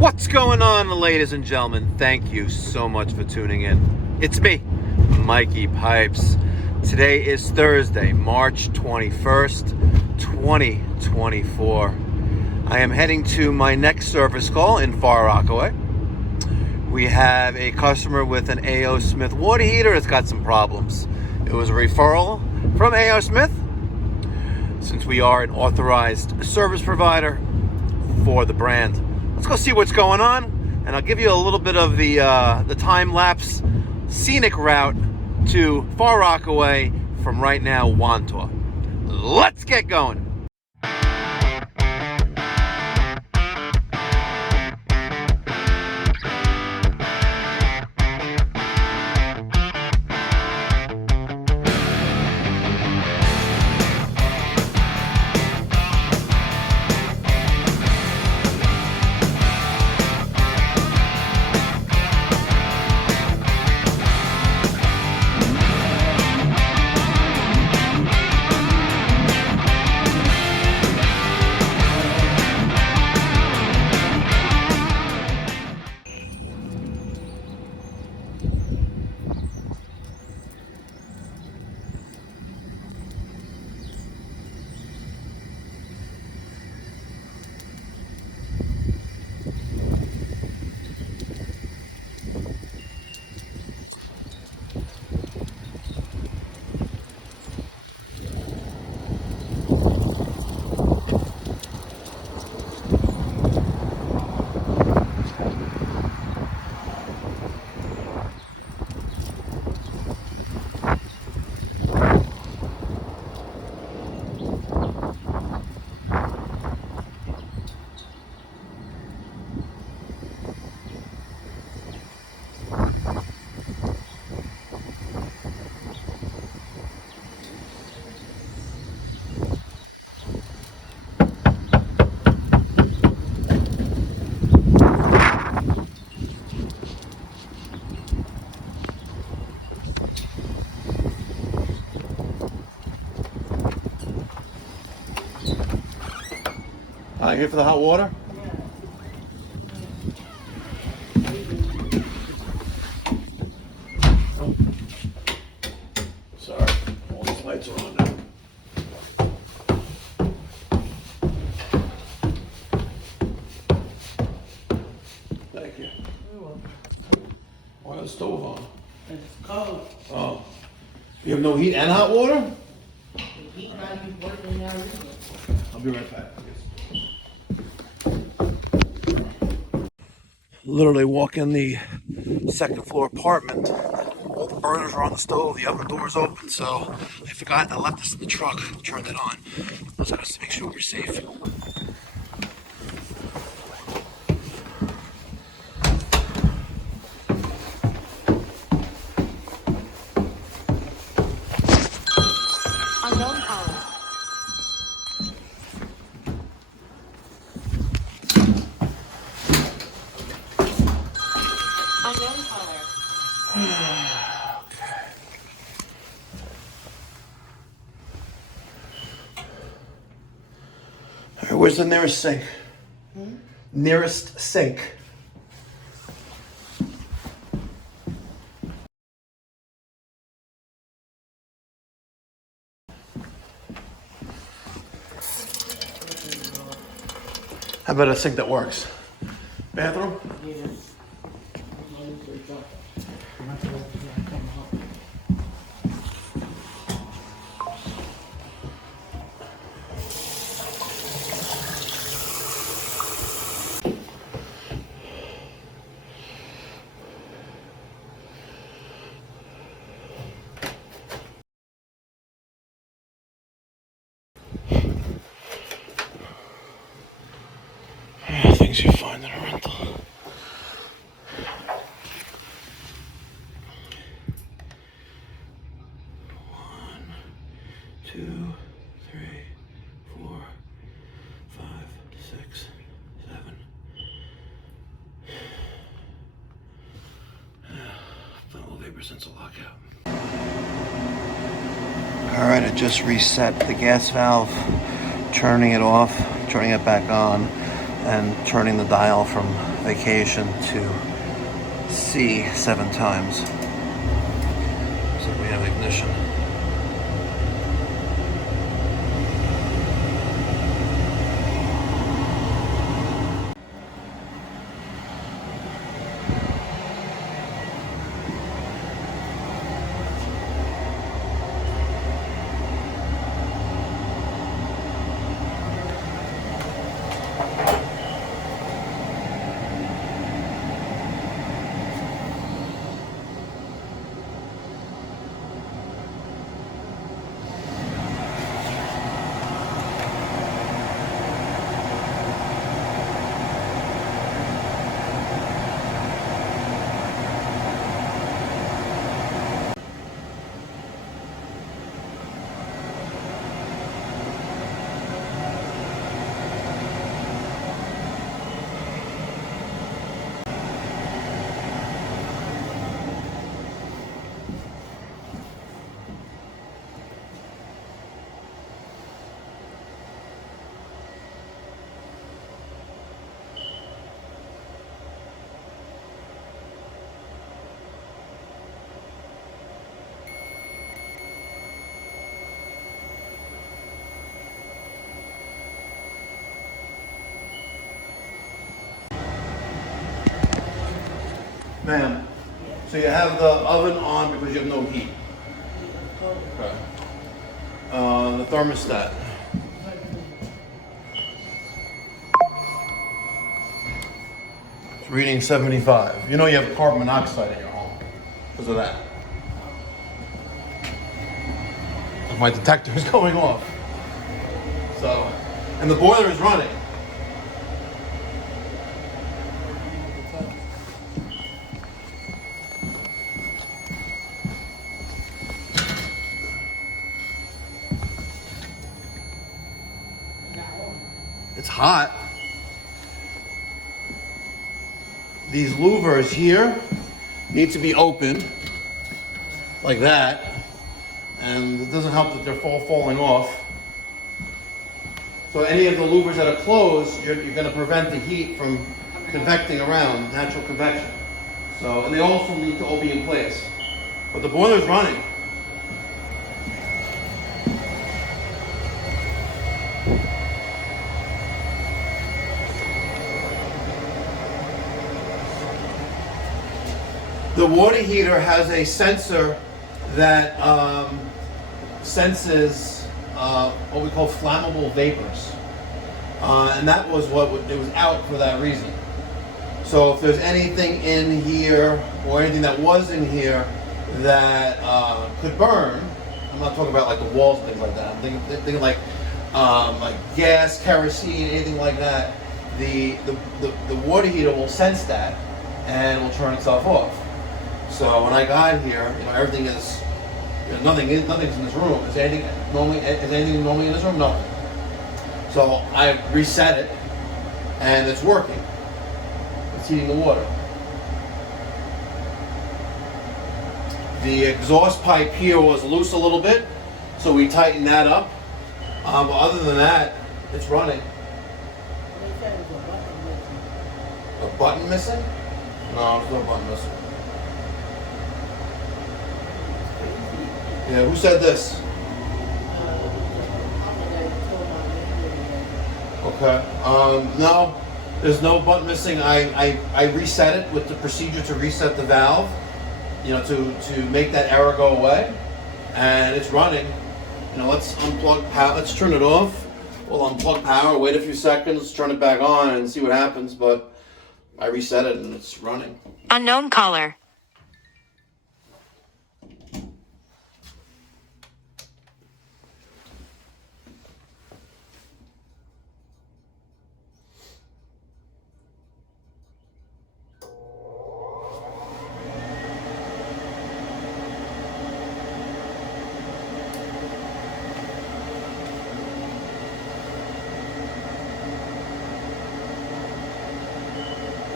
What's going on, ladies and gentlemen? Thank you so much for tuning in. It's me, Mikey Pipes. Today is Thursday, March 21st, 2024. I am heading to my next service call in Far Rockaway. We have a customer with an A.O. Smith water heater. It's got some problems. It was a referral from A.O. Smith, since we are an authorized service provider for the brand. Let's go see what's going on, and I'll give you a little bit of the time-lapse scenic route to Far Rockaway from right now, Wantor. Let's get going. Here for the hot water? Oh. Sorry, all these lights are on now. Thank you. Why is the stove on? It's cold. Oh. You have no heat and hot water? The heat not even working now either. I'll be right back. Literally walk in the second floor apartment. All the burners are on the stove, the oven door is open, so I forgot I left this in the truck, turned it on. Let's just to make sure we're safe. Unknown power. Unknown caller. All right, where's the nearest sink? Nearest sink. How about a sink that works? Bathroom? Yeah. Things you find in a rental. One, two, three, four, five, six, seven. Been all vapor since the lockout. Alright, I just reset the gas valve, turning it off, turning it back on, and turning the dial from vacation to C 7 times. So we have ignition. Ma'am, so you have the oven on because you have no heat. Okay. The thermostat. It's reading 75. You know you have carbon monoxide in your home because of that. My detector is going off. So, and the boiler is running. It's hot. These louvers here need to be open like that, and it doesn't help that they're falling off. So any of the louvers that are closed, you're going to prevent the heat from convecting around, natural convection. So, and they also need to all be in place. But the boiler's running. The water heater has a sensor that senses what we call flammable vapors. And that was it was out for that reason. So if there's anything in here or anything that was in here that could burn, I'm not talking about like the walls and things like that. I'm thinking like gas, kerosene, anything like that. The water heater will sense that and will turn itself off. So when I got here, everything is, nothing's in this room. Is anything normally in this room? Nothing. So I reset it, and it's working. It's heating the water. The exhaust pipe here was loose a little bit, so we tightened that up. But other than that, it's running. A button missing? No, there's no button missing. Yeah, who said this? Okay. No, there's no button missing. I reset it with the procedure to reset the valve, to make that error go away, and it's running. Let's unplug power. Let's turn it off. We'll unplug power, wait a few seconds, turn it back on, and see what happens. But I reset it, and it's running. Unknown caller.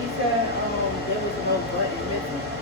He said there was no button missing.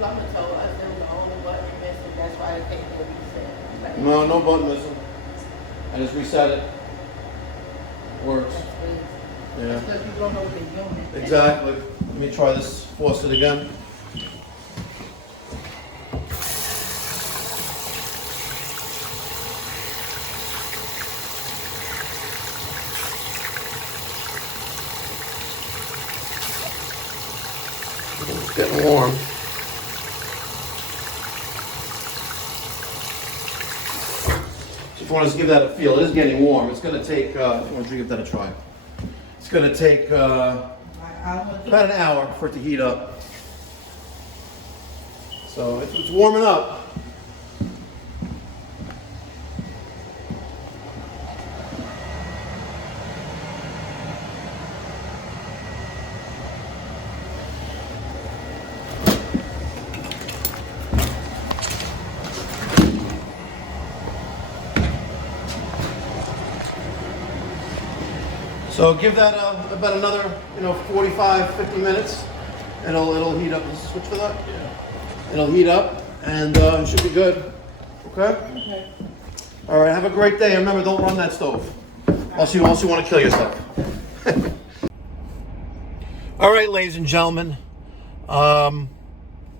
plumber told us there was the only button missing. That's why they came to reset. No, no button missing. I just reset it. Works. Yeah. That's because you don't know what they're doing. Exactly. Let me try this faucet again. It's getting warm. Just want to give that a feel. It is getting warm. It's going to take, why don't you give that a try? It's going to take about an hour for it to heat up. So it's warming up. So give that about another, 45, 50 minutes, and it'll heat up. Let's switch for that. Yeah. It'll heat up, and it should be good. Okay. Okay. All right. Have a great day. Remember, don't run that stove. Unless you want to kill yourself. All right, ladies and gentlemen.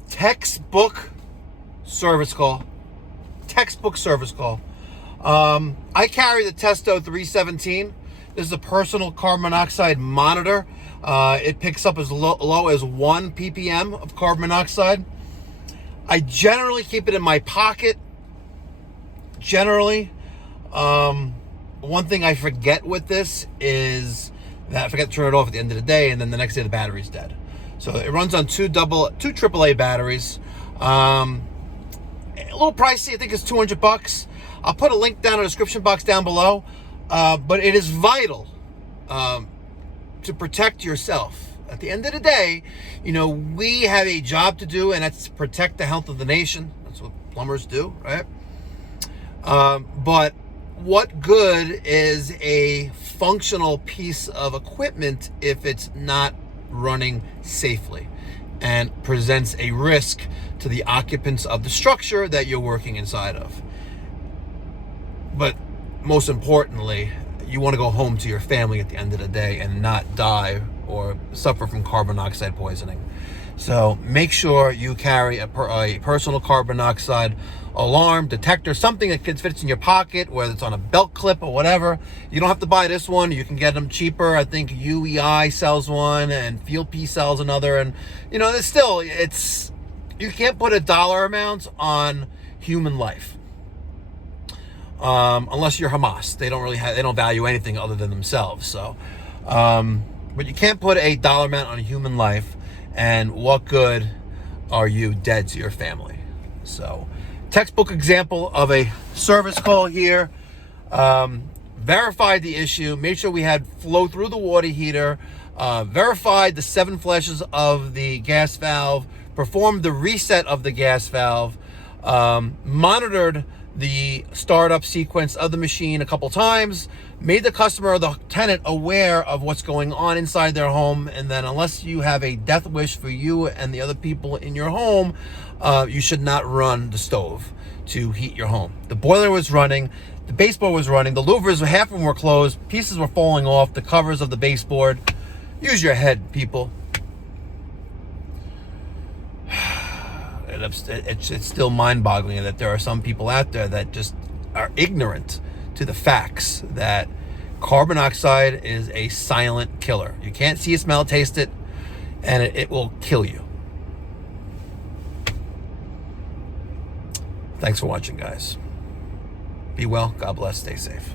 Textbook service call. Textbook service call. I carry the Testo 317. This is a personal carbon monoxide monitor. It picks up as low as 1 ppm of carbon monoxide. I generally keep it in my pocket. Generally. One thing I forget with this is that I forget to turn it off at the end of the day, and then the next day the battery's dead. So it runs on two AAA batteries. A little pricey. I think it's $200. I'll put a link down in the description box down below. But it is vital to protect yourself. At the end of the day, we have a job to do, and that's to protect the health of the nation. That's what plumbers do, right? But what good is a functional piece of equipment if it's not running safely and presents a risk to the occupants of the structure that you're working inside of? But most importantly, you want to go home to your family at the end of the day and not die or suffer from carbon monoxide poisoning. So make sure you carry a personal carbon monoxide alarm detector, something that fits in your pocket, whether it's on a belt clip or whatever. You don't have to buy this one. You can get them cheaper. I think UEI sells one and Field P sells another. And you can't put a dollar amount on human life. Unless you're Hamas. They don't value anything other than themselves. So, but you can't put a dollar amount on a human life, and what good are you dead to your family? So, textbook example of a service call here. Verified the issue, made sure we had flow through the water heater, verified the 7 flushes of the gas valve, performed the reset of the gas valve, monitored the startup sequence of the machine a couple times, made the customer or the tenant aware of what's going on inside their home, and then unless you have a death wish for you and the other people in your home, you should not run the stove to heat your home. The boiler was running, the baseboard was running, the louvers, half of them were closed, pieces were falling off, the covers of the baseboard. Use your head, people. It's still mind-boggling that there are some people out there that just are ignorant to the facts that carbon monoxide is a silent killer. You can't see it, smell it, taste it, and it will kill you. Thanks for watching, guys. Be well. God bless. Stay safe.